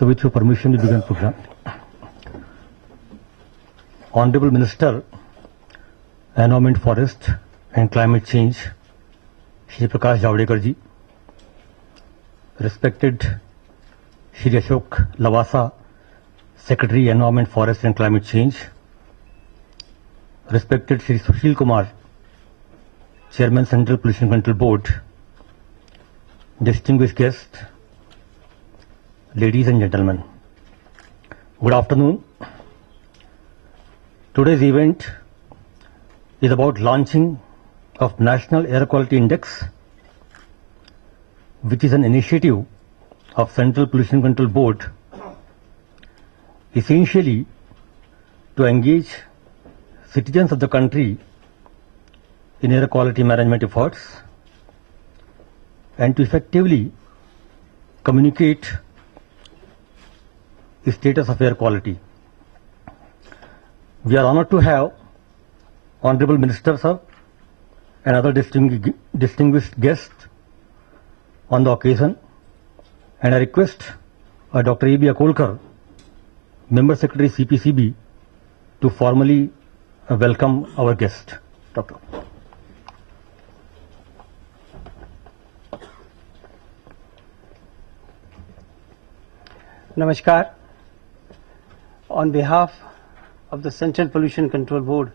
So with your permission, we begin program. Honorable Minister, Environment, Forest and Climate Change, Shri Prakash Javadekar ji, respected Shri Ashok Lavasa, Secretary, Environment, Forest and Climate Change, respected Shri Sushil Kumar, Chairman, Central Pollution Control Board, distinguished guests, ladies and gentlemen, good afternoon. Today's event is about launching of National Air Quality Index, which is an initiative of Central Pollution Control Board, essentially to engage citizens of the country in air quality management efforts and to effectively communicate the status of air quality. We are honored to have Honorable Minister Sir and other distinguished guests on the occasion, and I request Dr. A.B. Akolkar, Member Secretary CPCB, to formally welcome our guest. Doctor. Namaskar. On behalf of the Central Pollution Control Board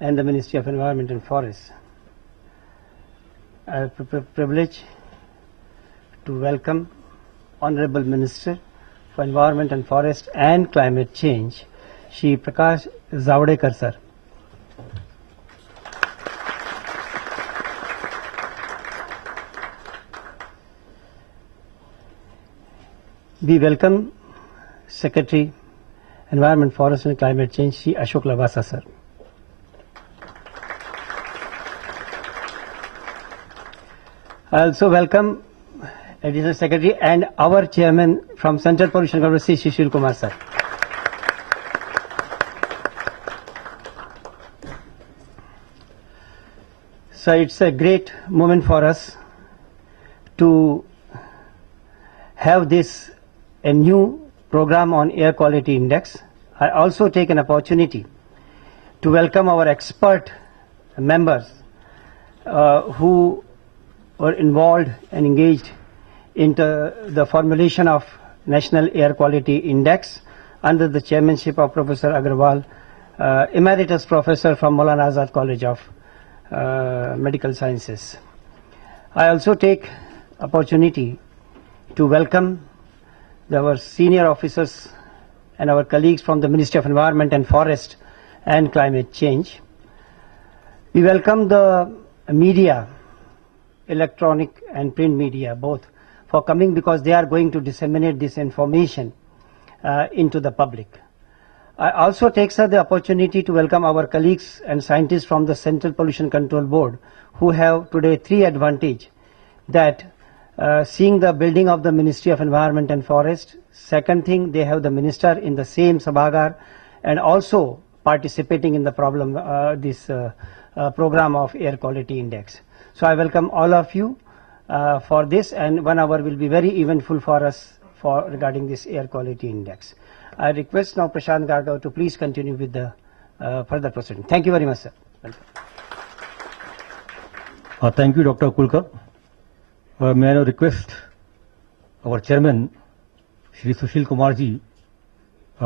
and the Ministry of Environment and Forests, I have the privilege to welcome Honorable Minister for Environment and Forest and Climate Change, Shri Prakash Javadekar sir. We welcome Secretary, Environment, Forest and Climate Change, Shri Ashok Lavasa sir. I also welcome Additional Secretary and our Chairman from Central Pollution Control, Shri Sushil Kumar sir. So it's a great moment for us to have this a new program on air quality index. I also take an opportunity to welcome our expert members who were involved and engaged into the formulation of National Air Quality Index under the chairmanship of Professor Agarwal, Emeritus Professor from Maulana Azad College of Medical Sciences. I also take opportunity to welcome our senior officers and our colleagues from the Ministry of Environment and Forest and Climate Change. We welcome the media, electronic and print media both, for coming because they are going to disseminate this information into the public. I also take the opportunity to welcome our colleagues and scientists from the Central Pollution Control Board who have today three advantages: that seeing the building of the Ministry of Environment and Forest. Second thing, they have the minister in the same Sabhagar and also participating in the program of Air Quality Index. So I welcome all of you for this, and 1 hour will be very eventful for us regarding this Air Quality Index. I request now Prashant Gargav to please continue with the further proceeding. Thank you very much, sir. Thank you, Dr. Akolkar. May I now request our chairman, Shri Sushil Kumar ji,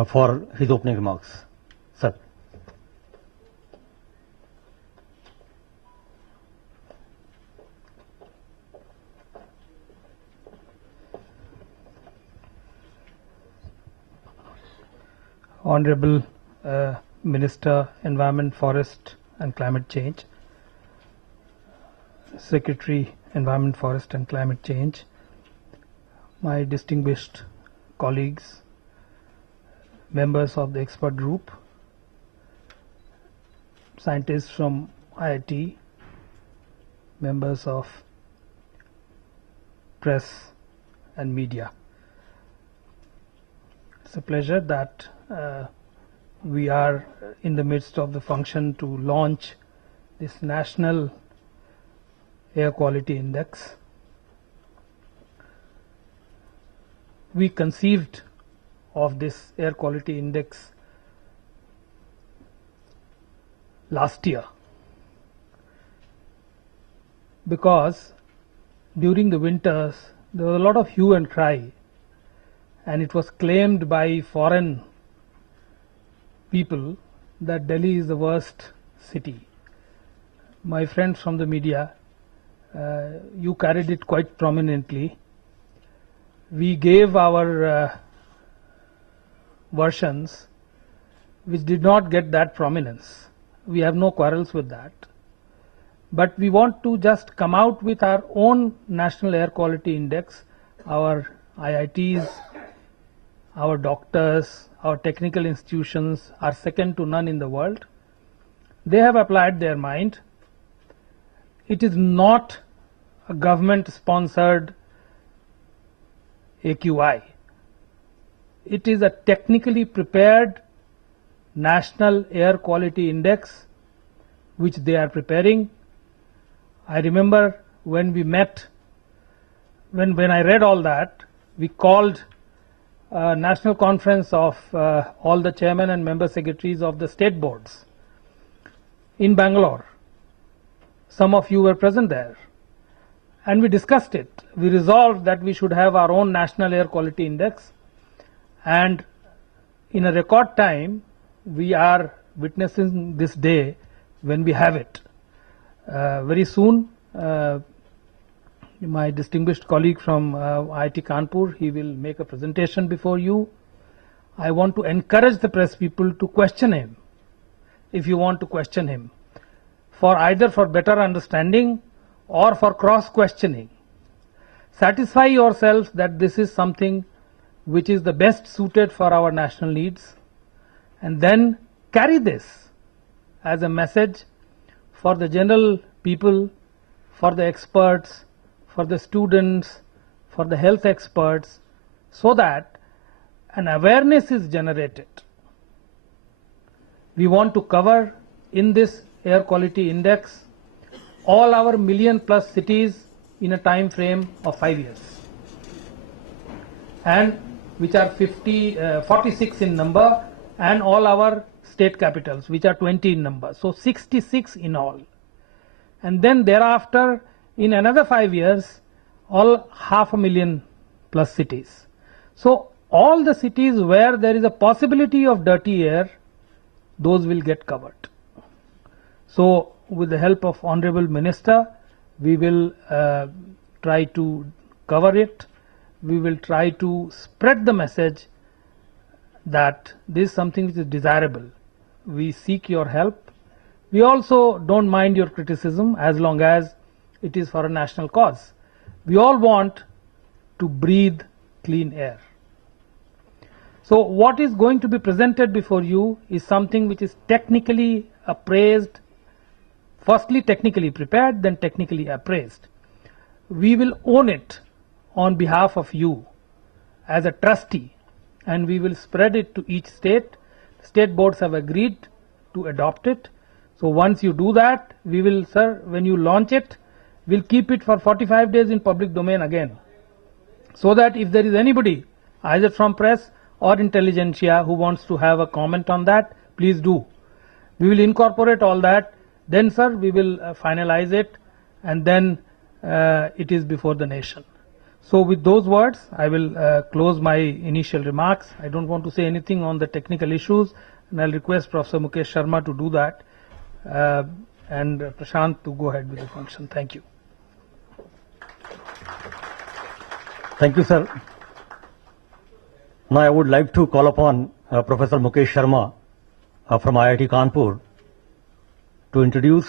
for his opening remarks. Sir. Honorable Minister, Environment, Forest and Climate Change, Secretary, Environment, Forest and Climate Change, my distinguished colleagues, members of the expert group, scientists from IIT, members of press and media. It's a pleasure that we are in the midst of the function to launch this National Air Quality Index. We conceived of this air quality index last year, because during the winters there was a lot of hue and cry, and it was claimed by foreign people that Delhi is the worst city. My friends from the media, you carried it quite prominently. We gave our versions which did not get that prominence. We have no quarrels with that. But we want to just come out with our own National Air Quality Index. Our IITs, our doctors, our technical institutions are second to none in the world. They have applied their mind. It is not a government-sponsored AQI. It is a technically prepared National Air Quality Index which they are preparing. I remember when we met, when I read all that, we called a national conference of all the chairmen and member secretaries of the state boards in Bangalore. Some of you were present there. And we discussed it. We resolved that we should have our own National Air Quality Index. And in a record time, we are witnessing this day when we have it. Very soon, my distinguished colleague from IIT Kanpur, he will make a presentation before you. I want to encourage the press people to question him, if you want to question him, for either for better understanding or for cross-questioning. Satisfy yourselves that this is something which is the best suited for our national needs, and then carry this as a message for the general people, for the experts, for the students, for the health experts, so that an awareness is generated. We want to cover in this air quality index all our million-plus cities in a time frame of 5 years, and which are 46 in number, and all our state capitals, which are 20 in number. So 66 in all. And then thereafter, in another 5 years, all 500,000 plus cities. So all the cities where there is a possibility of dirty air, those will get covered. So with the help of Honorable Minister, we will try to cover it. We will try to spread the message that this is something which is desirable. We seek your help. We also don't mind your criticism as long as it is for a national cause. We all want to breathe clean air. So what is going to be presented before you is something which is technically appraised, firstly technically prepared, then technically appraised. We will own it on behalf of you as a trustee, and we will spread it to each state. State boards have agreed to adopt it. So once you do that, we will, sir, when you launch it, we'll keep it for 45 days in public domain again, so that if there is anybody, either from press or intelligentsia, who wants to have a comment on that, please do. We will incorporate all that. Then, sir, we will finalize it, and then it is before the nation. So with those words, I will close my initial remarks. I don't want to say anything on the technical issues, and I'll request Professor Mukesh Sharma to do that, and Prashant to go ahead with the function. Thank you. Thank you, sir. Now I would like to call upon Professor Mukesh Sharma from IIT Kanpur to introduce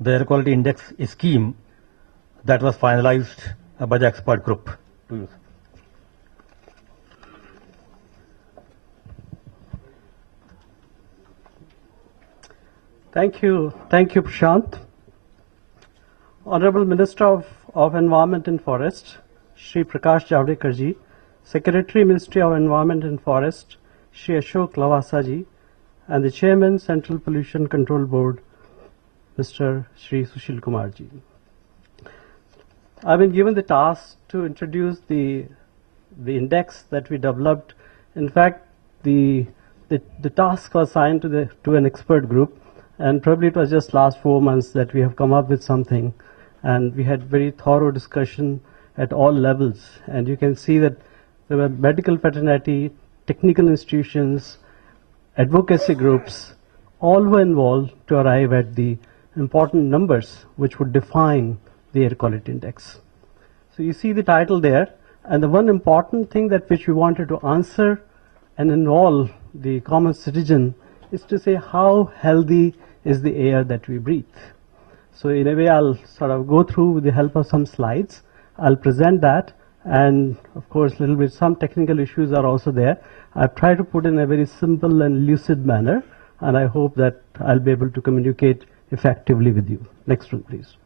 the Air Quality Index scheme that was finalized by the expert group. To you. Thank you, Prashant. Honorable Minister of Environment and Forest, Shri Prakash Javadekar ji, Secretary, Ministry of Environment and Forest, Shri Ashok Lavasa ji, and the Chairman, Central Pollution Control Board, Mr. Shri Sushil Kumar ji. I've been given the task to introduce the index that we developed In fact, the task was assigned to an expert group, and probably it was just last 4 months that we have come up with something, and we had very thorough discussion at all levels. And you can see that there were medical fraternity, technical institutions, advocacy groups, all were involved to arrive at the important numbers which would define the air quality index. So you see the title there, and the one important thing that which we wanted to answer and involve the common citizen is to say how healthy is the air that we breathe. So in a way I'll sort of go through with the help of some slides. I'll present that, and of course little bit some technical issues are also there. I've tried to put in a very simple and lucid manner, and I hope that I'll be able to communicate effectively with you. Next one, please.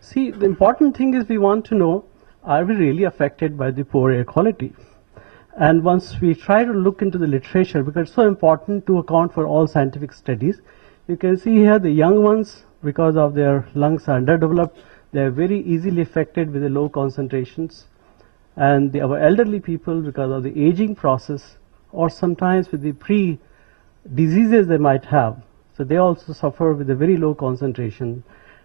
See, the important thing is we want to know, are we really affected by the poor air quality? And once we try to look into the literature, because it's so important to account for all scientific studies, you can see here the young ones, because of their lungs are underdeveloped, they are very easily affected with the low concentrations. And our elderly people, because of the aging process, or sometimes with the pre-diseases they might have, so they also suffer with a very low concentration.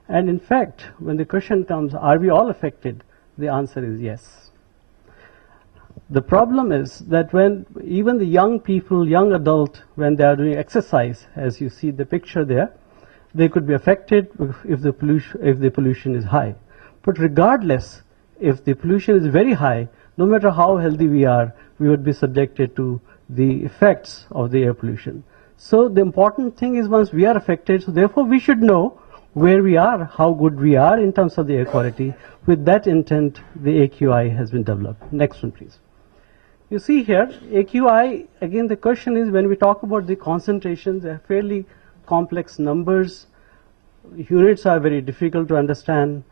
And in fact, when the question comes, are we all affected? The answer is yes. The problem is that when even the young people, young adult, when they are doing exercise, as you see the picture there, they could be affected if the pollution is high. But regardless, if the pollution is very high, no matter how healthy we are, we would be subjected to the effects of the air pollution. So the important thing is once we are affected, so therefore we should know where we are, how good we are in terms of the air quality. With that intent, the AQI has been developed. Next one, please. You see here, AQI, again the question is when we talk about the concentrations, they are fairly complex numbers. Units are very difficult to understand,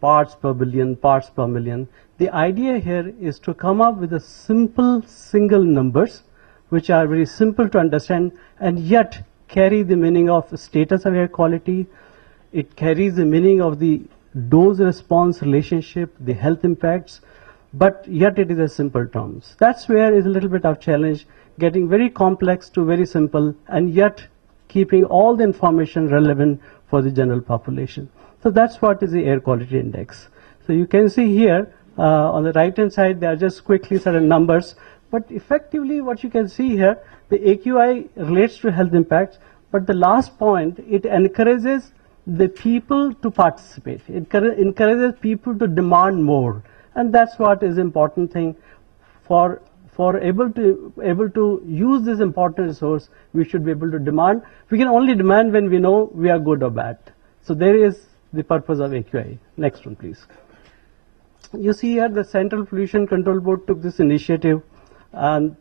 parts per billion, parts per million. The idea here is to come up with a simple single numbers which are very simple to understand and yet carry the meaning of the status of air quality. It carries the meaning of the dose-response relationship, the health impacts, but yet it is a simple terms. That's where is a little bit of challenge, getting very complex to very simple and yet keeping all the information relevant for the general population. So that's what is the air quality index. So you can see here on the right hand side there are just quickly certain numbers, but effectively what you can see here, the AQI relates to health impacts, but the last point, it encourages the people to participate. It encourages people to demand more, and that's what is important thing for able to use this important resource. We should be able to demand. We can only demand when we know we are good or bad. So there is the purpose of AQI. Next one, please. You see here the Central Pollution Control Board took this initiative, and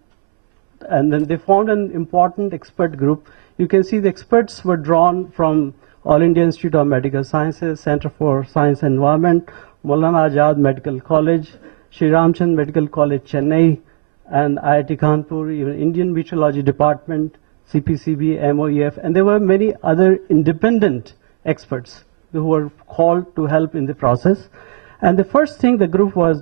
then they formed an important expert group. You can see the experts were drawn from All India Institute of Medical Sciences, Center for Science and Environment, Maulana Azad Medical College, Shri Ramchand Medical College, Chennai, and IIT Kanpur, even Indian Meteorology Department, CPCB, MOEF, and there were many other independent experts who were called to help in the process. And the first thing the group was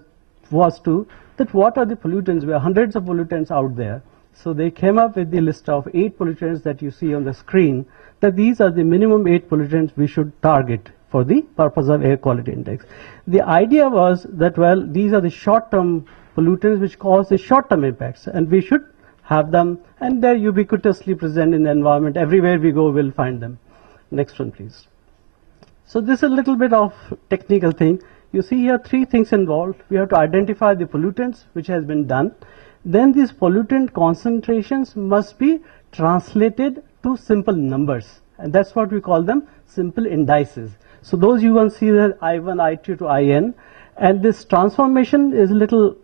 to, that what are the pollutants? There are hundreds of pollutants out there. So they came up with the list of 8 pollutants that you see on the screen, that these are the minimum 8 pollutants we should target for the purpose of air quality index. The idea was that, well, these are the short-term pollutants which cause the short-term impacts, and we should have them, and they're ubiquitously present in the environment. Everywhere we go, we'll find them. Next one, please. So this is a little bit of technical thing. You see here 3 things involved. We have to identify the pollutants, which has been done. Then these pollutant concentrations must be translated to simple numbers, and that's what we call them simple indices. So those you will see that I1, I2 to IN, and this transformation is a little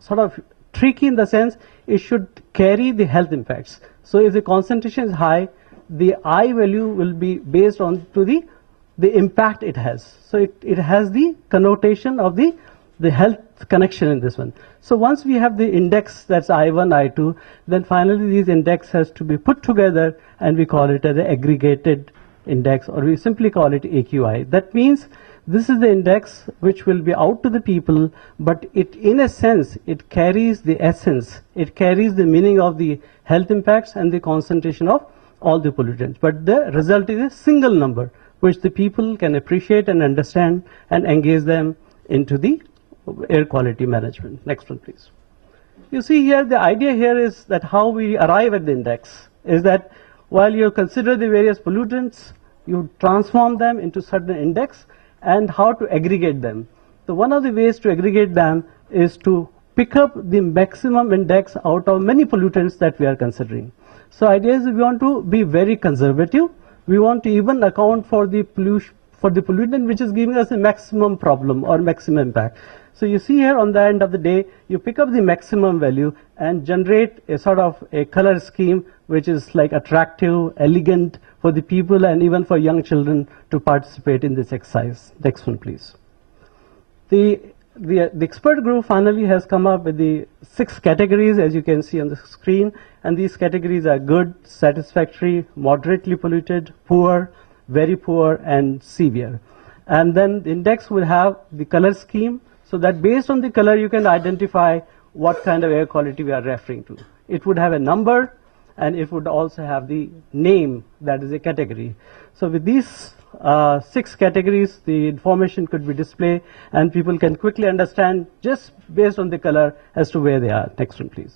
sort of tricky in the sense it should carry the health impacts. So if the concentration is high, the I value will be based on to the impact it has. So it has the connotation of the health connection in this one. So once we have the index, that's I1, I2, then finally these index has to be put together and we call it as an aggregated index, or we simply call it AQI. That means This is the index which will be out to the people, but it, in a sense, it carries the essence, it carries the meaning of the health impacts and the concentration of all the pollutants. But the result is a single number, which the people can appreciate and understand and engage them into the air quality management. Next one, please. You see here, the idea here is that how we arrive at the index is that while you consider the various pollutants, you transform them into certain index and how to aggregate them. So one of the ways to aggregate them is to pick up the maximum index out of many pollutants that we are considering. So idea is we want to be very conservative. We want to even account for the pollutant which is giving us a maximum problem or maximum impact. So you see here on the end of the day, you pick up the maximum value and generate a sort of a color scheme which is like attractive, elegant for the people and even for young children to participate in this exercise. Next one, please. The expert group finally has come up with the 6 categories, as you can see on the screen, and these categories are good, satisfactory, moderately polluted, poor, very poor, and severe. And then the index will have the color scheme, so that based on the color you can identify what kind of air quality we are referring to. It would have a number, and it would also have the name, that is a category. So with these 6 categories, the information could be displayed and people can quickly understand just based on the color as to where they are. Next one, please.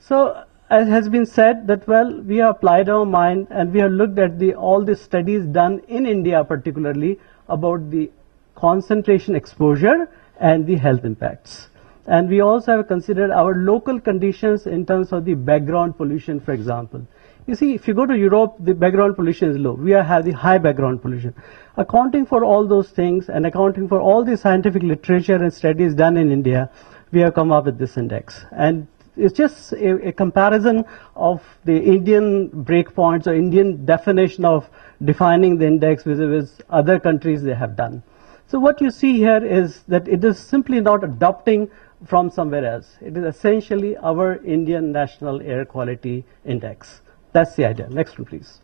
So as has been said that, well, we have applied our mind and we have looked at all the studies done in India particularly about the concentration exposure and the health impacts. And we also have considered our local conditions in terms of the background pollution, for example. You see, if you go to Europe, the background pollution is low. We have the high background pollution. Accounting for all those things and accounting for all the scientific literature and studies done in India, we have come up with this index. And it's just a comparison of the Indian breakpoints or Indian definition of defining the index with other countries they have done. So what you see here is that it is simply not adopting from somewhere else. It is essentially our Indian National Air Quality Index. That's the idea. Next one, please.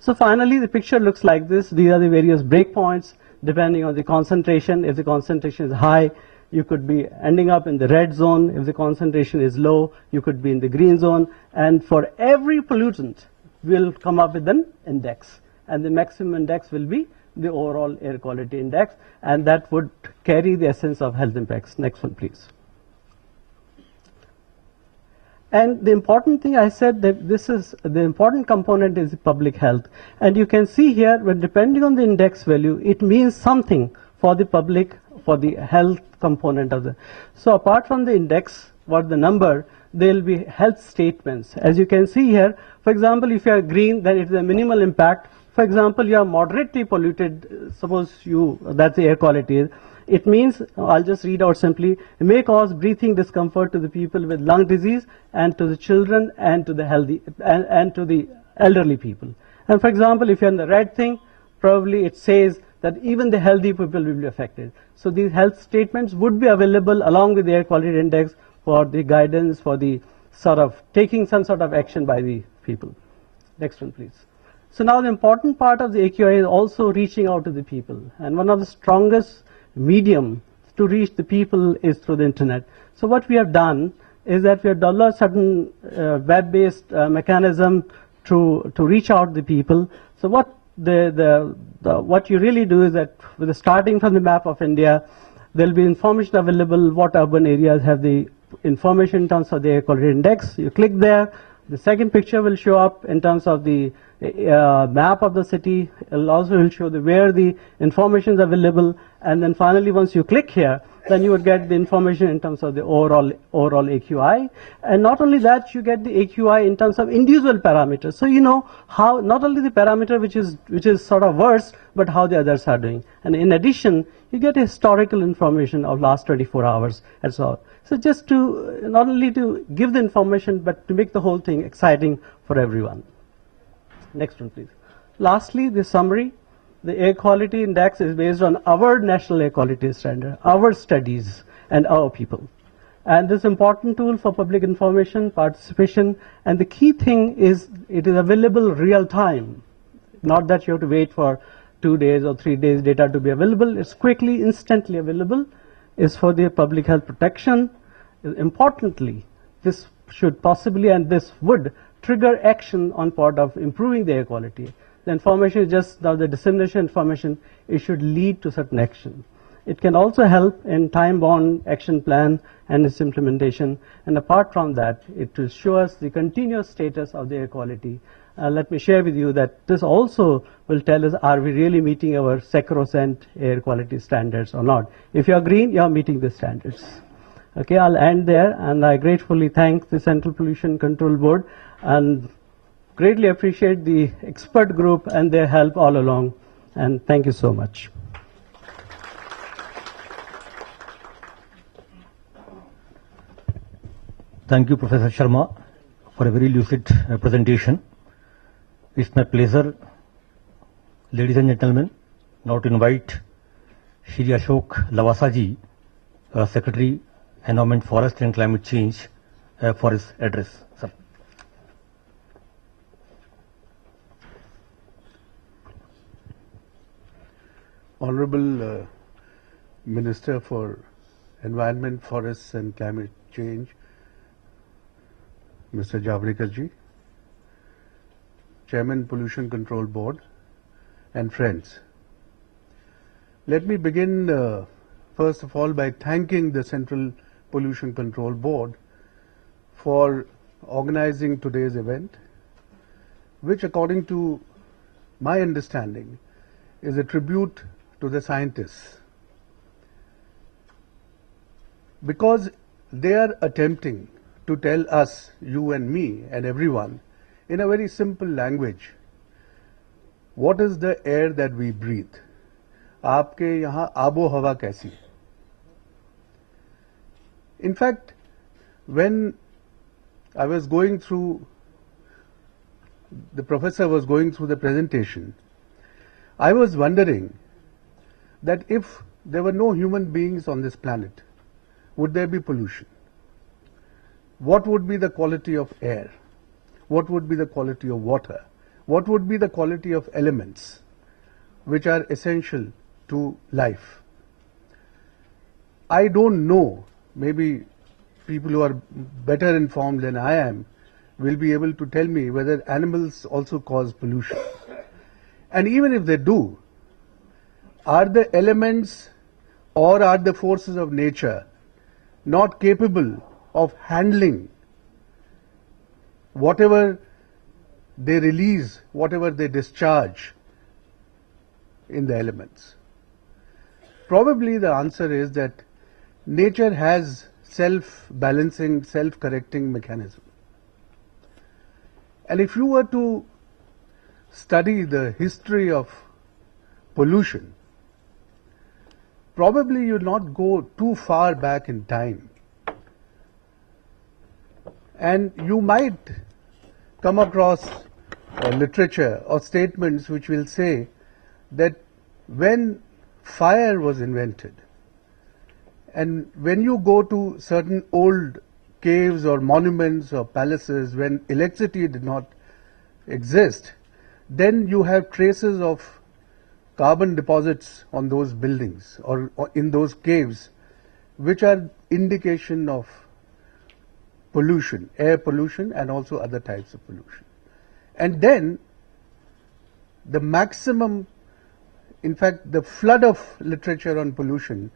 So finally, the picture looks like this. These are the various breakpoints depending on the concentration. If the concentration is high, you could be ending up in the red zone. If the concentration is low, you could be in the green zone. And for every pollutant, we'll come up with an index. And the maximum index will be the overall air quality index, and that would carry the essence of health impacts. Next one, please. And the important thing I said that this is the important component is public health. And you can see here, when depending on the index value, it means something for the public, for the health component of the. So apart from the index, what the number, there will be health statements. As you can see here, for example, if you are green, then it is a minimal impact. For example, you are moderately polluted, suppose that's the air quality. It means, I'll just read out simply, it may cause breathing discomfort to the people with lung disease and to the children and to the healthy and to the elderly people. And for example, if you're in the red thing, probably it says that even the healthy people will be affected. So these health statements would be available along with the air quality index for the guidance, for the sort of taking some sort of action by the people. Next one, please. So now the important part of the AQI is also reaching out to the people. And one of the strongest medium to reach the people is through the internet. So what we have done is that we have developed certain web-based mechanism to reach out to the people. So what what you really do is that with the starting from the map of India, there will be information available what urban areas have the information in terms of the air quality index. You click there. The second picture will show up in terms of the map of the city. It will also show where the information is available. And then finally, once you click here, then you would get the information in terms of the overall AQI. And not only that, you get the AQI in terms of individual parameters. So you know how not only the parameter which is sort of worse, but how the others are doing. And in addition, you get historical information of last 24 hours and so on. So just to not only to give the information, but to make the whole thing exciting for everyone. Next one, please. Lastly, the summary. The air quality index is based on our national air quality standard, our studies, and our people. And this important tool for public information, participation, and the key thing is it is available real time. Not that you have to wait for 2 days or 3 days data to be available. It's quickly, instantly available. It's for the public health protection. Importantly, this should possibly and this would trigger action on part of improving the air quality. The information is just now the dissemination information. It should lead to certain action. It can also help in time-bound action plan and its implementation. And apart from that, it will show us the continuous status of the air quality. Let me share with you that this also will tell us, are we really meeting our sacrosanct air quality standards or not? If you are green, you are meeting the standards. Okay, I'll end there, and I gratefully thank the Central Pollution Control Board and greatly appreciate the expert group and their help all along. And thank you so much. Thank you, Professor Sharma, for a very lucid presentation. It's my pleasure, ladies and gentlemen, now to invite Shri Ashok Lavasa ji, Secretary, Environment, Forest and Climate Change, for his address. Sir. Honorable Minister for Environment, Forests and Climate Change, Mr. Javadekar ji, Chairman Pollution Control Board, and friends. Let me begin first of all by thanking the Central Pollution Control Board for organizing today's event, which according to my understanding is a tribute to the scientists, because they are attempting to tell us, you and me and everyone, in a very simple language, what is the air that we breathe. आपके यहाँ आबो हवा कैसी है? In fact, when I was going through, the professor was going through the presentation, I was wondering that if there were no human beings on this planet, would there be pollution? What would be the quality of air? What would be the quality of water? What would be the quality of elements which are essential to life? I don't know, maybe people who are better informed than I am will be able to tell me whether animals also cause pollution. And even if they do, are the elements or are the forces of nature not capable of handling whatever they release, whatever they discharge in the elements? Probably the answer is that nature has self-balancing, self-correcting mechanism. And if you were to study the history of pollution, probably you'll not go too far back in time. And you might come across literature or statements which will say that when fire was invented, and when you go to certain old caves or monuments or palaces when electricity did not exist, then you have traces of carbon deposits on those buildings or in those caves, which are indication of pollution, air pollution and also other types of pollution. And then the maximum, in fact the flood of literature on pollution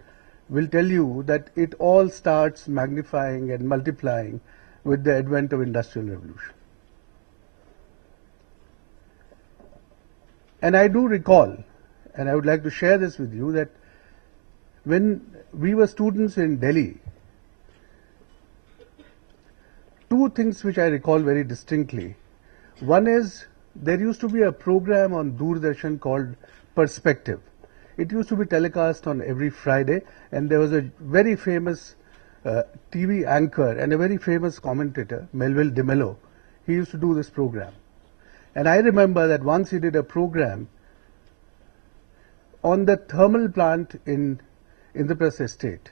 will tell you that it all starts magnifying and multiplying with the advent of Industrial Revolution. And I do recall, and I would like to share this with you, that when we were students in Delhi, two things which I recall very distinctly. One is, there used to be a program on Doordarshan called Perspective. It used to be telecast on every Friday, and there was a very famous TV anchor and a very famous commentator, Melville DeMello. He used to do this program. And I remember that once he did a program on the thermal plant in Indraprastha Estate.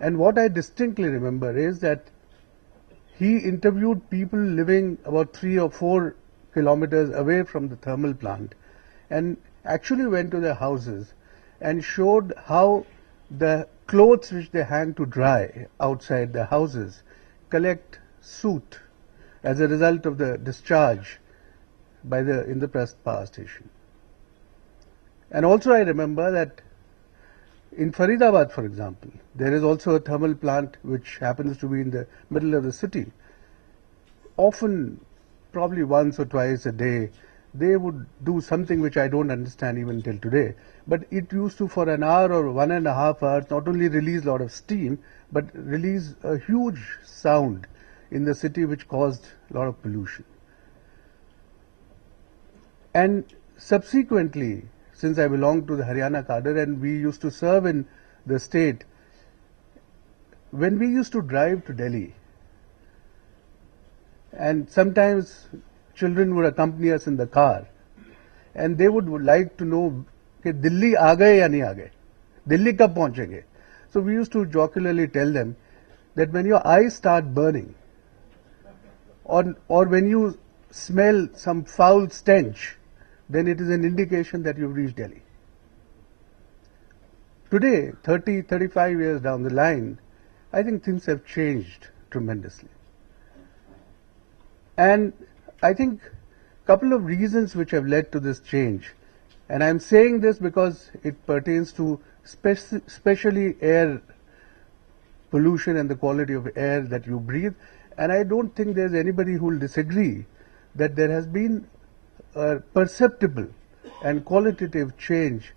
And what I distinctly remember is that he interviewed people living about 3 or 4 kilometers away from the thermal plant, and actually went to their houses and showed how the clothes which they hang to dry outside the houses collect soot as a result of the discharge by the Indraprasth power station. And also I remember that in Faridabad, for example, there is also a thermal plant which happens to be in the middle of the city. Often, probably once or twice a day, they would do something which I don't understand even till today. But it used to, for an hour or 1.5 hours, not only release a lot of steam, but release a huge sound in the city which caused a lot of pollution. And subsequently, since I belong to the Haryana cadre and we used to serve in the state, when we used to drive to Delhi, and sometimes children would accompany us in the car, and they would like to know, कि दिल्ली आ गए या नहीं आ गए, दिल्ली कब पहुंचेंगे. So we used to jocularly tell them that when your eyes start burning, or when you smell some foul stench, then it is an indication that you've reached Delhi. Today, 30, 35 years down the line, I think things have changed tremendously. And I think a couple of reasons which have led to this change, and I'm saying this because it pertains to especially air pollution and the quality of air that you breathe, and I don't think there's anybody who will disagree that there has been a perceptible and qualitative change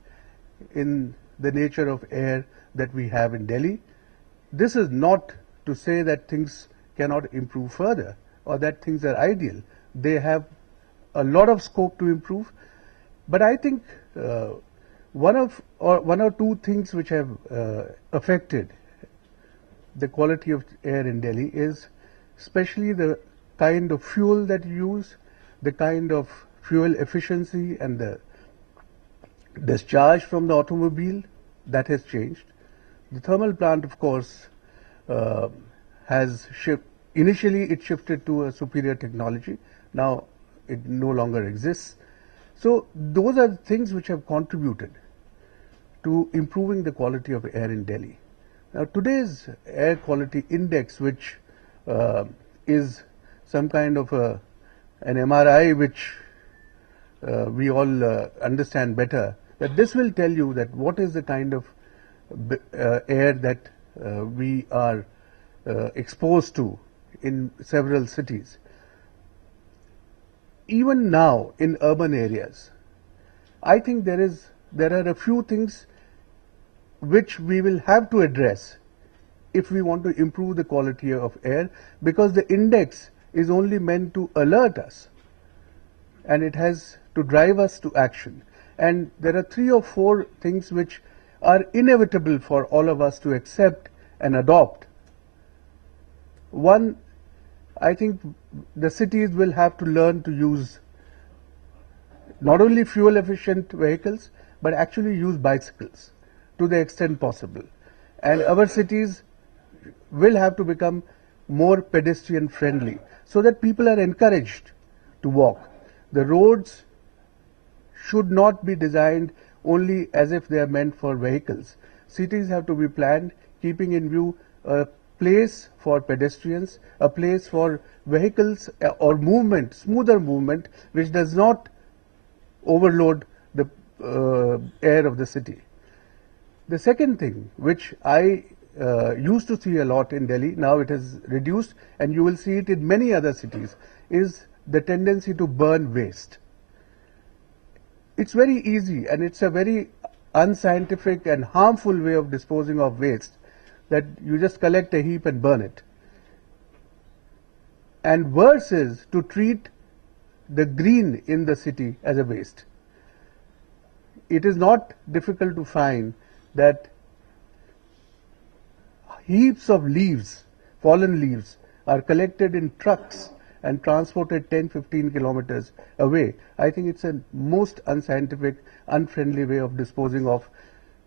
in the nature of air that we have in Delhi. This is not to say that things cannot improve further or that things are ideal. They have a lot of scope to improve, but I think one or two things which have affected the quality of air in Delhi is especially the kind of fuel that you use, the kind of fuel efficiency and the discharge from the automobile, that has changed. The thermal plant, of course, has shifted. Initially, it shifted to a superior technology. Now, it no longer exists. So, those are things which have contributed to improving the quality of air in Delhi. Now, today's air quality index, which is some kind of an MRI, which we all understand better, that this will tell you that what is the kind of air that we are exposed to in several cities. Even now in urban areas, I think there are a few things which we will have to address if we want to improve the quality of air, because the index is only meant to alert us and it has to drive us to action. And there are 3 or 4 things which are inevitable for all of us to accept and adopt. One, I think the cities will have to learn to use not only fuel efficient vehicles, but actually use bicycles to the extent possible. And our cities will have to become more pedestrian friendly so that people are encouraged to walk. The roads should not be designed only as if they are meant for vehicles. Cities have to be planned keeping in view a place for pedestrians, a place for vehicles or movement, smoother movement, which does not overload the air of the city. The second thing, which I used to see a lot in Delhi, now it has reduced, and you will see it in many other cities, is the tendency to burn waste. It's very easy and it's a very unscientific and harmful way of disposing of waste, that you just collect a heap and burn it. And worse is to treat the green in the city as a waste. It is not difficult to find that heaps of leaves, fallen leaves, are collected in trucks and transported 10-15 kilometers away. I think it's a most unscientific, unfriendly way of disposing of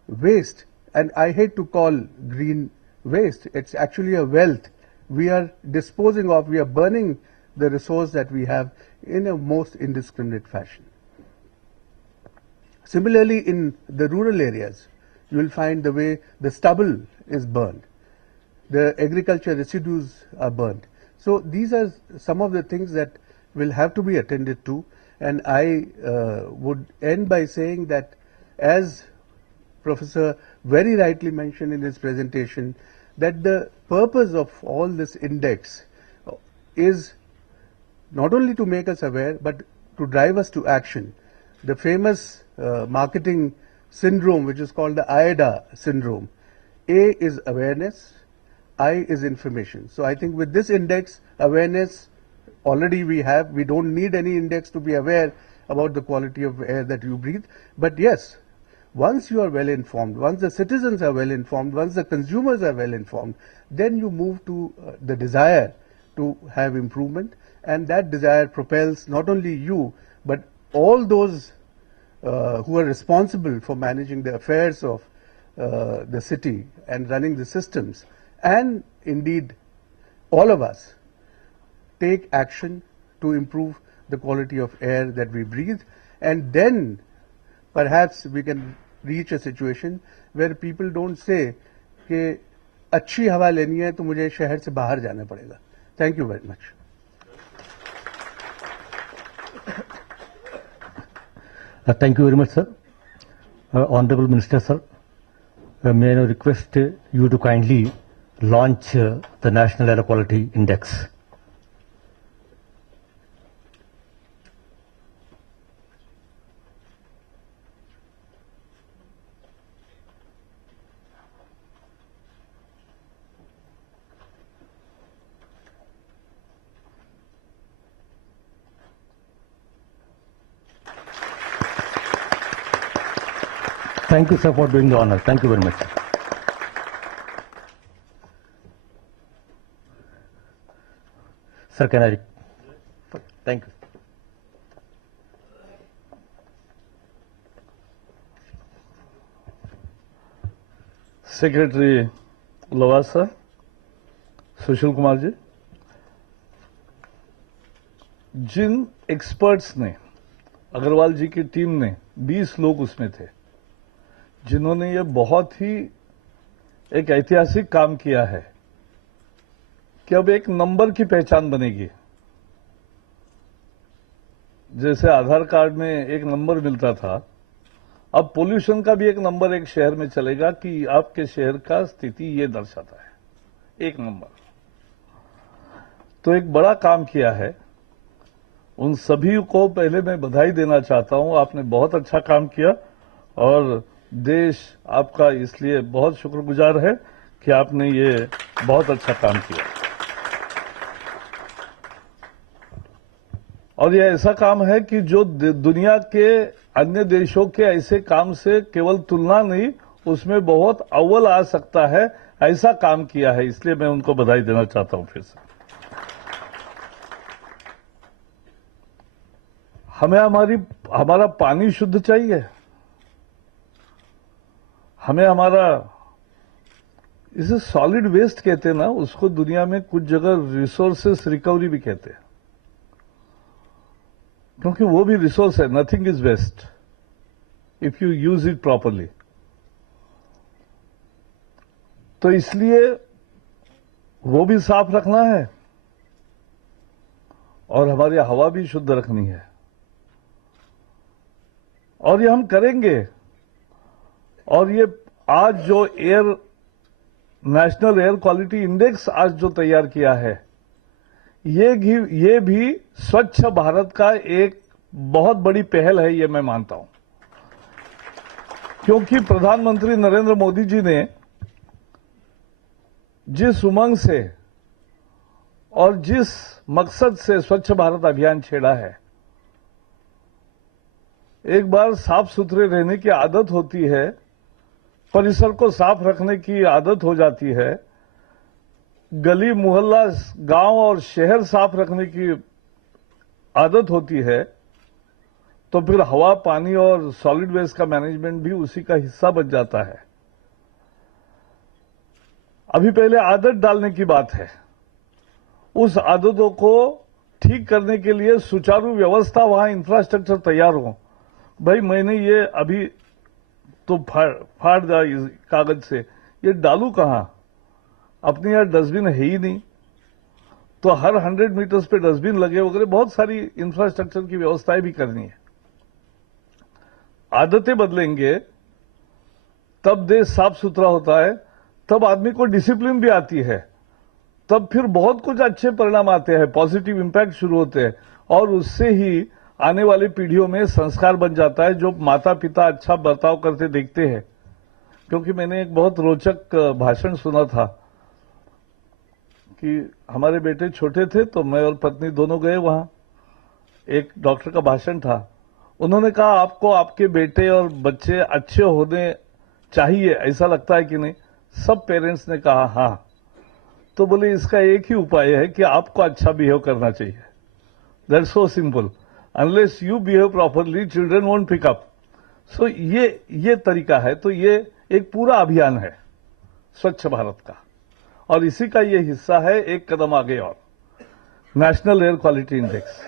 waste. And I hate to call green waste. It's actually a wealth. We are disposing of, we are burning the resource that we have in a most indiscriminate fashion. Similarly, in the rural areas, you will find the way the stubble is burned, the agriculture residues are burned. So these are some of the things that will have to be attended to, and I would end by saying that, as Professor very rightly mentioned in his presentation, that the purpose of all this index is not only to make us aware but to drive us to action. The famous marketing syndrome, which is called the AIDA syndrome. A is awareness, I is information. So I think with this index, awareness already we have. We don't need any index to be aware about the quality of air that you breathe. But yes, once you are well informed, once the citizens are well informed, once the consumers are well informed, then you move to the desire to have improvement, and that desire propels not only you but all those who are responsible for managing the affairs of the city and running the systems, and indeed all of us take action to improve the quality of air that we breathe, and then perhaps we can reach a situation where people don't say कि अच्छी हवा लेनी है तो मुझे शहर से बाहर जाना पड़ेगा. Thank you very much. Thank you very much, sir. Honorable Minister, sir, may I now request you to kindly launch the National Air Quality Index. Thank you, sir, for doing the honor. Thank you very much. Sir, can I? Thank you. Secretary Lavasa, Sushil Kumar ji, जिन experts ने, अग्रवाल जी की team ने, 20 लोग उसमें थे, जिन्होंने ये बहुत ही एक ऐतिहासिक काम किया है कि अब एक नंबर की पहचान बनेगी. जैसे आधार कार्ड में एक नंबर मिलता था, अब पोल्यूशन का भी एक नंबर एक शहर में चलेगा कि आपके शहर का स्थिति ये दर्शाता है, एक नंबर. तो एक बड़ा काम किया है. उन सभी को पहले मैं बधाई देना चाहता हूं. आपने बहुत अच्छा काम किया और देश आपका इसलिए बहुत शुक्रगुजार है कि आपने ये बहुत अच्छा काम किया. और ये ऐसा काम है कि जो दुनिया के अन्य देशों के ऐसे काम से केवल तुलना नहीं, उसमें बहुत अव्वल आ सकता है, ऐसा काम किया है. इसलिए मैं उनको बधाई देना चाहता हूं फिर से. हमें हमारा पानी शुद्ध चाहिए. हमें हमारा, इसे सॉलिड वेस्ट कहते हैं ना, उसको दुनिया में कुछ जगह रिसोर्सेस रिकवरी भी कहते हैं, क्योंकि वो भी रिसोर्स है. Nothing is waste if you use it properly. तो इसलिए वो भी साफ रखना है और हमारी हवा भी शुद्ध रखनी है. और ये हम करेंगे. और ये आज जो नेशनल एयर क्वालिटी इंडेक्स आज जो तैयार किया है, ये भी स्वच्छ भारत का एक बहुत बड़ी पहल है, ये मैं मानता हूं. क्योंकि प्रधानमंत्री नरेंद्र मोदी जी ने जिस उमंग से और जिस मकसद से स्वच्छ भारत अभियान छेड़ा है, एक बार साफ सुथरे रहने की आदत होती है, परिसर को साफ रखने की आदत हो जाती है, गली मोहल्ला गांव और शहर साफ रखने की आदत होती है, तो फिर हवा, पानी और सॉलिड वेस्ट का मैनेजमेंट भी उसी का हिस्सा बन जाता है. अभी पहले आदत डालने की बात है. उस आदतों को ठीक करने के लिए सुचारू व्यवस्था, वहां इंफ्रास्ट्रक्चर तैयार हो, भाई मैंने ये अभी तो फाड़ दिया इस कागज से, ये डालू कहां? अपने यहाँ डस्टबिन है ही नहीं, तो हर 100 मीटर्स पे डस्टबिन लगे वगैरह, बहुत सारी इंफ्रास्ट्रक्चर की व्यवस्थाएं भी करनी है। आदतें बदलेंगे तब देश साफ सुथरा होता है, तब आदमी को डिसिप्लिन भी आती है, तब फिर बहुत कुछ अच्छे परिणाम आते हैं, पॉजिटिव इंपैक्ट शुरू होते हैं, और उससे ही आने वाली पीढ़ियों में संस्कार बन जाता है, जो माता पिता अच्छा बर्ताव करते देखते हैं। क्योंकि मैंने एक बहुत रोचक भाषण सुना था कि हमारे बेटे छोटे थे तो मैं और पत्नी दोनों गए वहां, एक डॉक्टर का भाषण था। उन्होंने कहा आपको आपके बेटे और बच्चे अच्छे होने चाहिए, ऐसा लगता है कि नहीं? सब पेरेंट्स ने कहा हाँ। तो बोले इसका एक ही उपाय है कि आपको अच्छा बिहेव करना चाहिए। That's so simple. Unless you behave properly children won't pick up. So ये तरीका है। तो ये एक पूरा अभियान है स्वच्छ भारत का, और इसी का ये हिस्सा है एक कदम आगे और national air quality index.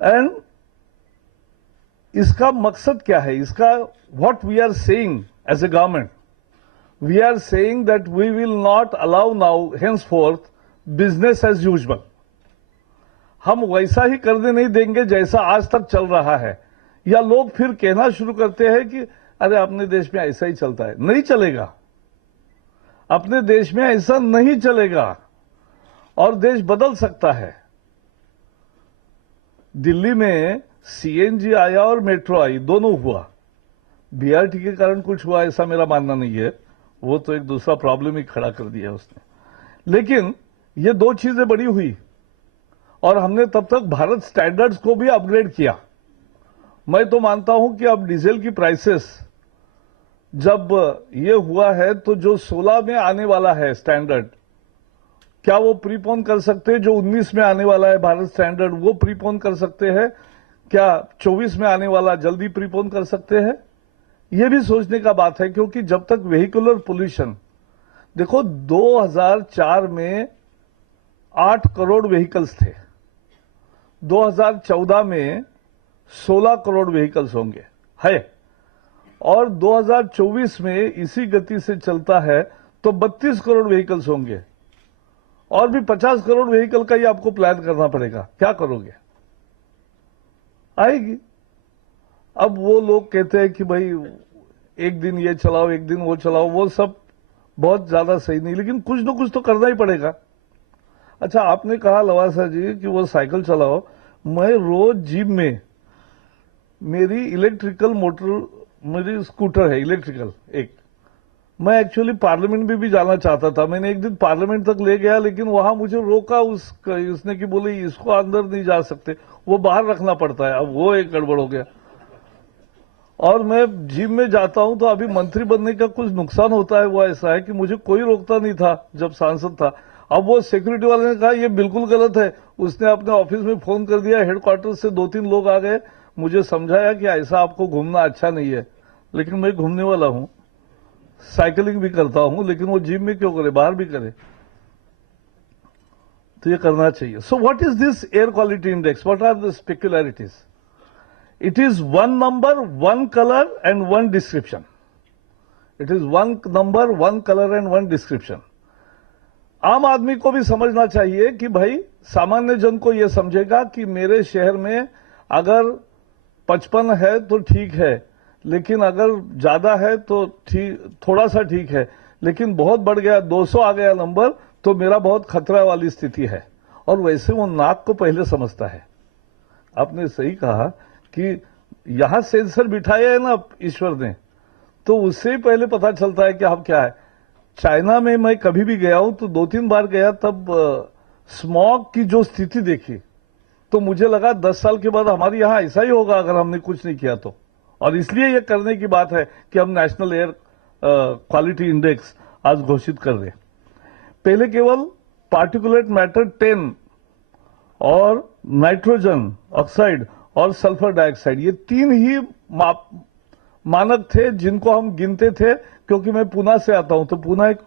And इसका मकसद क्या है? इसका what we are saying as a government, we are saying that we will not allow now henceforth business as usual. हम वैसा ही करने नहीं देंगे जैसा आज तक चल रहा है। या लोग फिर कहना शुरू करते हैं कि अरे अपने देश में ऐसा ही चलता है। नहीं चलेगा, अपने देश में ऐसा नहीं चलेगा, और देश बदल सकता है। दिल्ली में सीएनजी आया और मेट्रो आई, दोनों हुआ। बीआरटी के कारण कुछ हुआ ऐसा मेरा मानना नहीं है, वो तो एक दूसरा प्रॉब्लम ही खड़ा कर दिया उसने। लेकिन ये दो चीजें बड़ी हुई, और हमने तब तक भारत स्टैंडर्ड्स को भी अपग्रेड किया। मैं तो मानता हूं कि अब डीजल की प्राइसेस जब ये हुआ है तो जो 16 में आने वाला है स्टैंडर्ड, क्या वो प्रीपोन कर सकते हैं? जो 19 में आने वाला है भारत स्टैंडर्ड, वो प्रीपोन कर सकते हैं क्या? 24 में आने वाला जल्दी प्रीपोन कर सकते हैं? ये भी सोचने का बात है, क्योंकि जब तक वेहिकुलर पोल्यूशन, देखो 2004 में 8 करोड़ व्हीकल्स थे, 2014 में 16 करोड़ व्हीकल्स होंगे है, और 2024 में इसी गति से चलता है तो 32 करोड़ व्हीकल्स होंगे, और भी 50 करोड़ व्हीकल का ही आपको प्लान करना पड़ेगा। क्या करोगे? आएगी। अब वो लोग कहते हैं कि भाई एक दिन ये चलाओ एक दिन वो चलाओ, वो सब बहुत ज्यादा सही नहीं, लेकिन कुछ न कुछ तो करना ही पड़ेगा। अच्छा, आपने कहा लवासा जी कि वो साइकिल चलाओ। मैं रोज जिम में, मेरी इलेक्ट्रिकल मोटर, मेरी स्कूटर है इलेक्ट्रिकल एक, मैं एक्चुअली पार्लियामेंट में भी जाना चाहता था। मैंने एक दिन पार्लियामेंट तक ले गया, लेकिन वहां मुझे रोका उसने कि बोले इसको अंदर नहीं जा सकते, वो बाहर रखना पड़ता है। अब वो एक गड़बड़ हो गया। और मैं जिम में जाता हूं तो अभी मंत्री बनने का कुछ नुकसान होता है, वो ऐसा है कि मुझे कोई रोकता नहीं था जब सांसद था। अब वो सिक्योरिटी वाले ने कहा ये बिल्कुल गलत है, उसने अपने ऑफिस में फोन कर दिया, हेडक्वार्टर से 2-3 लोग आ गए, मुझे समझाया कि ऐसा आपको घूमना अच्छा नहीं है। लेकिन मैं घूमने वाला हूं, साइकिलिंग भी करता हूं, लेकिन वो जिम में क्यों करे, बाहर भी करे। तो ये करना चाहिए। So what is this air quality index? What are the specularities? It is one number, one color and one description. It is one number, one color and one description. आम आदमी को भी समझना चाहिए कि भाई सामान्य जन को यह समझेगा कि मेरे शहर में अगर 55 है तो ठीक है, लेकिन अगर ज्यादा है तो ठीक, थोड़ा सा ठीक है, लेकिन बहुत बढ़ गया 200 आ गया नंबर तो मेरा बहुत खतरा वाली स्थिति है। और वैसे वो नाक को पहले समझता है। आपने सही कहा कि यहां सेंसर बिठाया है ना ईश्वर ने, तो उससे ही पहले पता चलता है कि अब क्या है। चाइना में मैं कभी भी गया हूं तो 2-3 बार गया, तब स्मॉग की जो स्थिति देखी तो मुझे लगा 10 साल के बाद हमारे यहां ऐसा ही होगा अगर हमने कुछ नहीं किया तो। और इसलिए यह करने की बात है कि हम नेशनल एयर क्वालिटी इंडेक्स आज घोषित कर रहे। पहले केवल पार्टिकुलेट मैटर 10 और नाइट्रोजन ऑक्साइड और सल्फर डाइऑक्साइड, ये 3 ही मानक थे जिनको हम गिनते थे। क्योंकि मैं पुणे से आता हूं, तो पुणे एक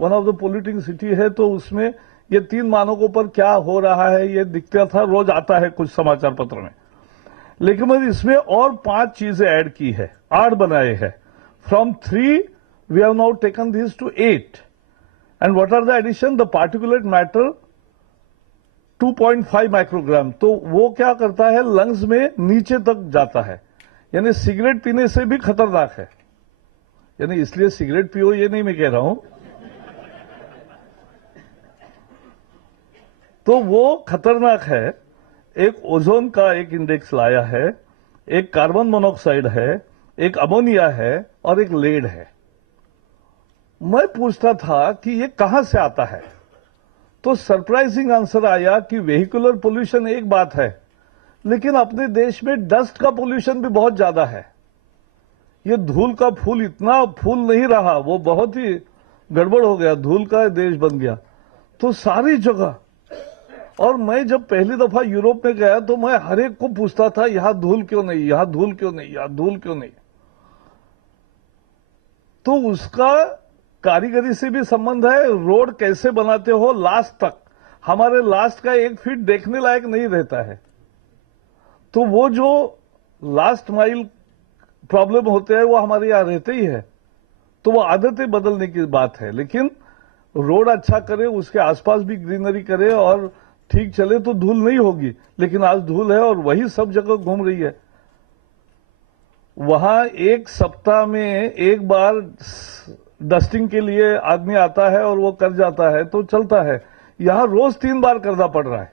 one of the polluting city है, तो उसमें ये 3 मानकों पर क्या हो रहा है ये दिखता था, रोज आता है कुछ समाचार पत्र में। लेकिन मैंने इसमें और 5 चीजें ऐड की है, 8 बनाए हैं. From 3 we have now taken this to 8. And what are the addition? The particulate matter 2.5 microgram. तो वो क्या करता है, लंग्स में नीचे तक जाता है, यानी सिगरेट पीने से भी खतरनाक है. यानी इसलिए सिगरेट पियो ये नहीं मैं कह रहा हूं. तो वो खतरनाक है. एक ओजोन का एक इंडेक्स लाया है, एक कार्बन मोनोऑक्साइड है, एक अमोनिया है और एक लेड है. मैं पूछता था कि ये कहां से आता है, तो सरप्राइजिंग आंसर आया कि वेहिकुलर पोल्यूशन एक बात है, लेकिन अपने देश में डस्ट का पोल्यूशन भी बहुत ज्यादा है. ये धूल का फूल इतना फूल नहीं रहा, वो बहुत ही गड़बड़ हो गया, धूल का देश बन गया. तो सारी जगह, और मैं जब पहली दफा यूरोप में गया तो मैं हर एक को पूछता था यहां धूल क्यों नहीं, यहां धूल क्यों नहीं, यहां धूल क्यों नहीं. तो उसका कारीगरी से भी संबंध है. रोड कैसे बनाते हो लास्ट तक, हमारे लास्ट का 1 फीट देखने लायक नहीं रहता है. तो वो जो लास्ट माइल प्रॉब्लम होते हैं वो हमारे यहां रहते ही है. तो वो आदतें बदलने की बात है. लेकिन रोड अच्छा करे, उसके आसपास भी ग्रीनरी करे और ठीक चले तो धूल नहीं होगी. लेकिन आज धूल है और वही सब जगह घूम रही है. वहां 1 सप्ताह में 1 बार डस्टिंग के लिए आदमी आता है और वो कर जाता है तो चलता है. यहां रोज 3 बार करना पड़ रहा है.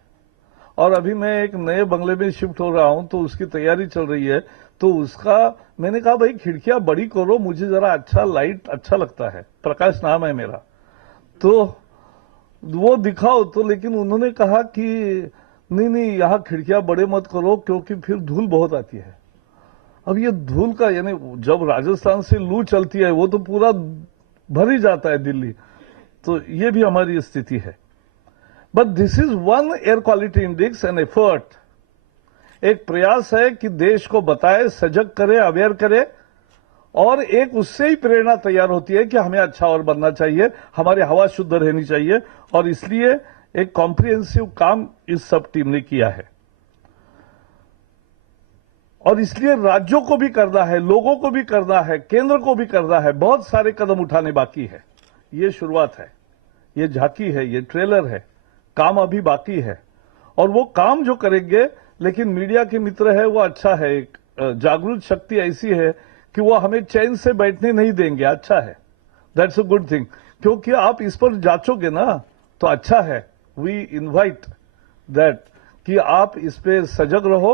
और अभी मैं एक नए बंगले में शिफ्ट हो रहा हूं तो उसकी तैयारी चल रही है. तो उसका मैंने कहा भाई खिड़कियां बड़ी करो, मुझे जरा अच्छा लाइट अच्छा लगता है. प्रकाश नाम है मेरा. तो वो दिखाओ तो, लेकिन उन्होंने कहा कि नहीं यहां खिड़कियां बड़े मत करो क्योंकि फिर धूल बहुत आती है. अब ये धूल का, यानी जब राजस्थान से लू चलती है वो तो पूरा भर ही जाता है दिल्ली. तो ये भी हमारी स्थिति है. But this is one air quality index and effort. एक प्रयास है कि देश को बताए, सजग करे, अवेयर करे, और एक उससे ही प्रेरणा तैयार होती है कि हमें अच्छा और बनना चाहिए, हमारी हवा शुद्ध रहनी चाहिए. और इसलिए एक कॉम्प्रिहेंसिव काम इस सब टीम ने किया है. और इसलिए राज्यों को भी करना है, लोगों को भी करना है, केंद्र को भी करना है. बहुत सारे कदम उठाने बाकी है. ये शुरुआत है, ये झांकी है, ये ट्रेलर है. काम अभी बाकी है. और वो काम जो करेंगे, लेकिन मीडिया के मित्र है वो अच्छा है. एक जागरूक शक्ति ऐसी है कि वो हमें चैन से बैठने नहीं देंगे. अच्छा है, दैट्स अ गुड थिंग. क्योंकि आप इस पर जांचोगे ना तो अच्छा है. वी इनवाइट दैट कि आप इस पे सजग रहो.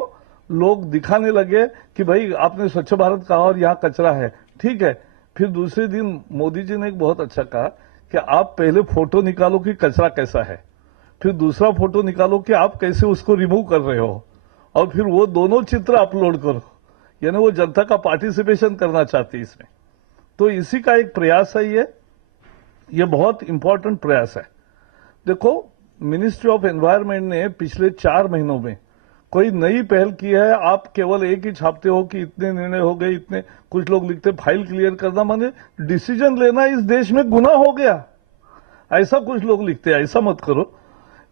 लोग दिखाने लगे कि भाई आपने स्वच्छ भारत कहा और यहां कचरा है, ठीक है. फिर दूसरे दिन मोदी जी ने एक बहुत अच्छा कहा कि आप पहले फोटो निकालो कि कचरा कैसा है, फिर दूसरा फोटो निकालो कि आप कैसे उसको रिमूव कर रहे हो, और फिर वो दोनों चित्र अपलोड करो. यानी वो जनता का पार्टिसिपेशन करना चाहती है इसमें. तो इसी का एक प्रयास है. ये बहुत इंपॉर्टेंट प्रयास है. देखो, मिनिस्ट्री ऑफ एनवायरमेंट ने पिछले 4 महीनों में कोई नई पहल की है. आप केवल एक ही छापते हो कि इतने निर्णय हो गए, इतने. कुछ लोग लिखते फाइल क्लियर करना माने डिसीजन लेना इस देश में गुनाह हो गया, ऐसा कुछ लोग लिखते हैं. ऐसा मत करो.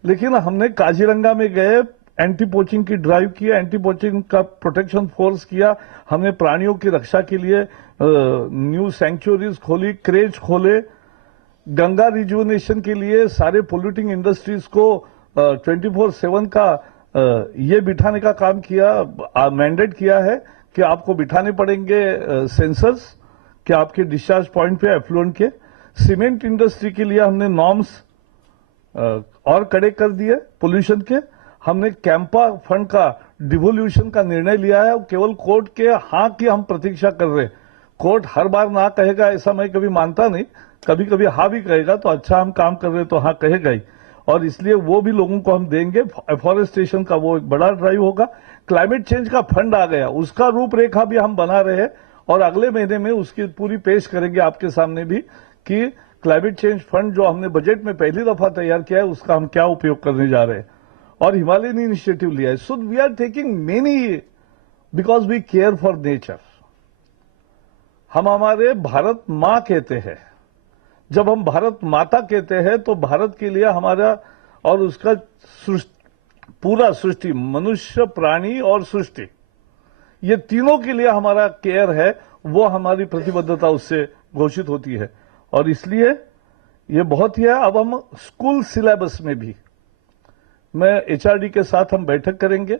लेकिन हमने काजीरंगा में गए, एंटी पोचिंग की ड्राइव किया, एंटी पोचिंग का प्रोटेक्शन फोर्स किया. हमने प्राणियों की रक्षा के लिए न्यू सैंक्चुअरीज खोली, क्रेज खोले. गंगा रिजुवनेशन के लिए सारे पोल्यूटिंग इंडस्ट्रीज को 24/7 का ये बिठाने का काम किया. मैंडेट किया है कि आपको बिठाने पड़ेंगे सेंसर्स कि आपके डिस्चार्ज पॉइंट पे एफ्लुएंट के. सीमेंट इंडस्ट्री के लिए हमने नॉर्म्स और कड़े कर दिए पोल्यूशन के. हमने कैंपा फंड का डिवोल्यूशन का निर्णय लिया है. केवल कोर्ट के हाँ की हम प्रतीक्षा कर रहे. कोर्ट हर बार ना कहेगा ऐसा मैं कभी मानता नहीं. कभी कभी हाँ भी कहेगा तो अच्छा हम काम कर रहे तो हाँ कहेगा ही. और इसलिए वो भी लोगों को हम देंगे. एफॉरेस्टेशन का वो एक बड़ा ड्राइव होगा. क्लाइमेट चेंज का फंड आ गया, उसका रूपरेखा भी हम बना रहे हैं और अगले महीने में उसकी पूरी पेश करेंगे आपके सामने भी कि क्लाइमेट चेंज फंड जो हमने बजट में पहली दफा तैयार किया है उसका हम क्या उपयोग करने जा रहे हैं. और हिमालयन इनिशिएटिव लिया है. So we are taking many because we care for nature. हम हमारे भारत मां कहते हैं. जब हम भारत माता कहते हैं तो भारत के लिए हमारा और उसका पूरा सृष्टि, मनुष्य, प्राणी और सृष्टि, ये तीनों के लिए हमारा केयर है, वो हमारी प्रतिबद्धता उससे घोषित होती है। और इसलिए ये बहुत ही है। अब हम स्कूल सिलेबस में भी मैं एचआरडी के साथ हम बैठक करेंगे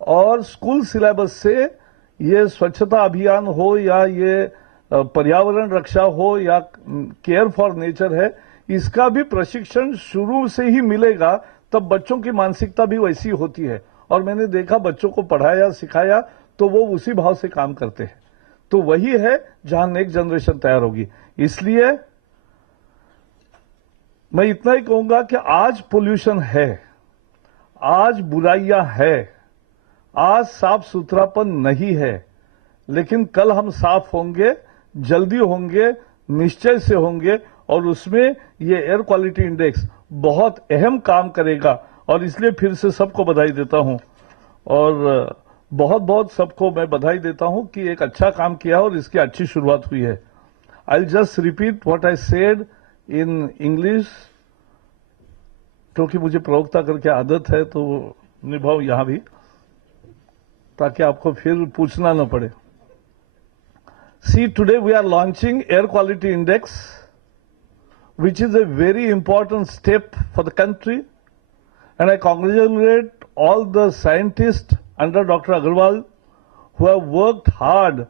और स्कूल सिलेबस से ये स्वच्छता अभियान हो या ये पर्यावरण रक्षा हो या केयर फॉर नेचर है, इसका भी प्रशिक्षण शुरू से ही मिलेगा, तब बच्चों की मानसिकता भी वैसी होती है। और मैंने देखा बच्चों को पढ़ाया सिखाया तो वो उसी भाव से काम करते हैं। तो वही है जहां नेक्स्ट जनरेशन तैयार होगी। इसलिए मैं इतना ही कहूंगा कि आज पोल्यूशन है, आज बुराइयां है, आज साफ सुथरापन नहीं है, लेकिन कल हम साफ होंगे, जल्दी होंगे, निश्चय से होंगे और उसमें ये एयर क्वालिटी इंडेक्स बहुत अहम काम करेगा। और इसलिए फिर से सबको बधाई देता हूं और बहुत बहुत सबको मैं बधाई देता हूं कि एक अच्छा काम किया और इसकी अच्छी शुरुआत हुई है। I just repeat what I said in English, क्योंकि मुझे प्रवक्ता करके आदत है तो निभाऊं यहां भी, ताकि आपको फिर पूछना न पड़े। See, today we are launching Air Quality Index, which is a very important step for the country. And I congratulate all the scientists under Dr. Agarwal who have worked hard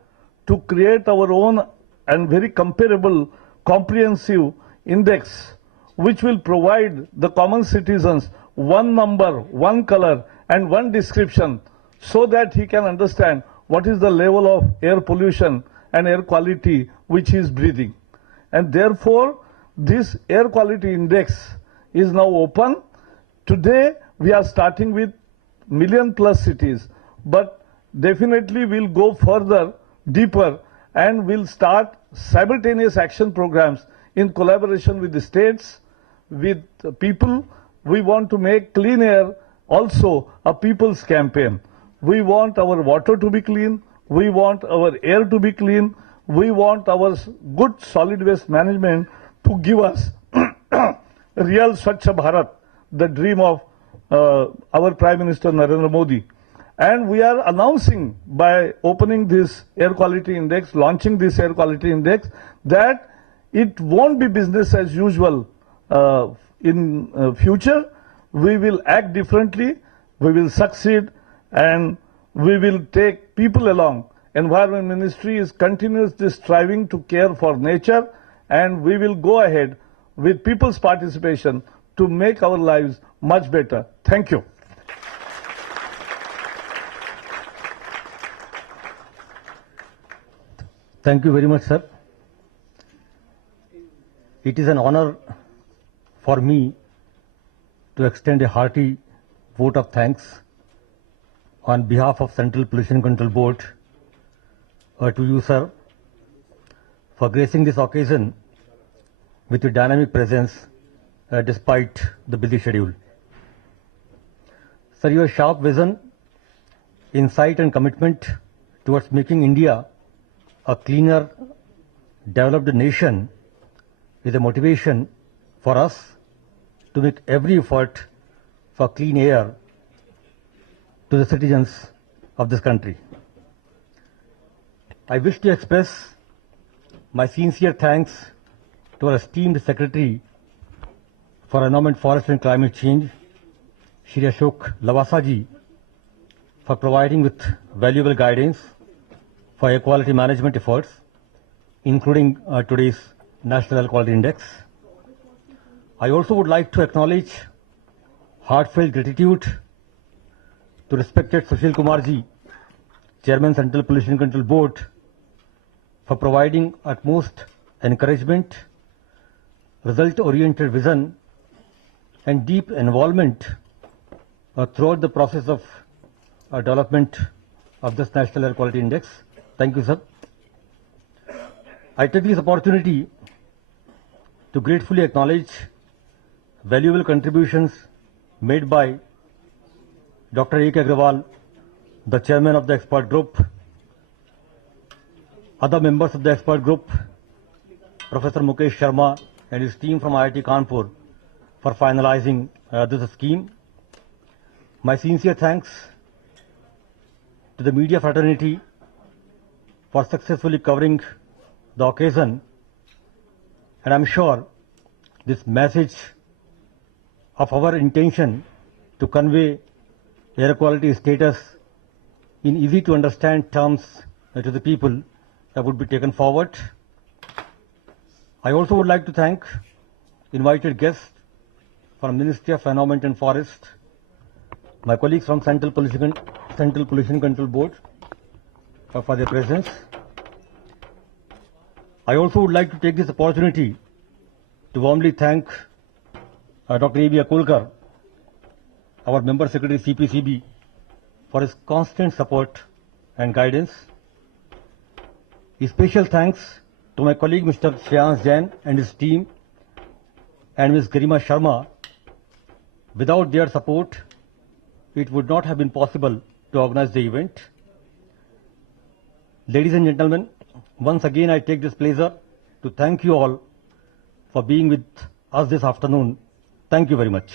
to create our own and very comparable, comprehensive index, which will provide the common citizens one number, one color, and one description so that he can understand what is the level of air pollution and air quality which he is breathing. And therefore, this air quality index is now open. Today, we are starting with million plus cities, but definitely we'll go further, deeper, and we'll start simultaneous action programs in collaboration with the states, with the people. We want to make clean air also a people's campaign. We want our water to be clean. We want our air to be clean. We want our good solid waste management to give us real Swachh Bharat, the dream of our Prime Minister Narendra Modi. And we are announcing by opening this air quality index, launching this air quality index, that it won't be business as usual in future. We will act differently, we will succeed, and we will take people along. Environment Ministry is continuously striving to care for nature, and we will go ahead with people's participation to make our lives much better. Thank you. Thank you very much, sir. It is an honor for me to extend a hearty vote of thanks on behalf of Central Pollution Control Board to you, sir, for gracing this occasion with your dynamic presence despite the busy schedule. Sir, your sharp vision, insight and commitment towards making India a cleaner, developed nation is a motivation for us to make every effort for clean air to the citizens of this country. I wish to express my sincere thanks to our esteemed Secretary for Environment, Forest and Climate Change, Shri Ashok Lavasa ji, for providing with valuable guidance for air quality management efforts, including today's National Air Quality Index. I also would like to acknowledge heartfelt gratitude to respected Sushil Kumar ji, Chairman Central Pollution Control Board, for providing utmost encouragement, result-oriented vision, and deep involvement throughout the process of development of this National Air Quality Index. Thank you, sir. I take this opportunity to gratefully acknowledge valuable contributions made by Dr. A.K. Agrawal, the chairman of the expert group, other members of the expert group, Professor Mukesh Sharma and his team from IIT Kanpur for finalizing this scheme. My sincere thanks to the media fraternity for successfully covering the occasion, and I'm sure this message of our intention to convey air quality status in easy to understand terms to the people would be taken forward. I also would like to thank invited guests from Ministry of Environment and Forest, my colleagues from Central Pollution Control Board for their presence. I also would like to take this opportunity to warmly thank Dr. A.B. Akulkar, our Member Secretary CPCB, for his constant support and guidance. A special thanks to my colleague Mr. Shreyans Jain and his team and Ms. Garima Sharma. Without their support, it would not have been possible to organize the event. Ladies and gentlemen, once again I take this pleasure to thank you all for being with us this afternoon. Thank you very much.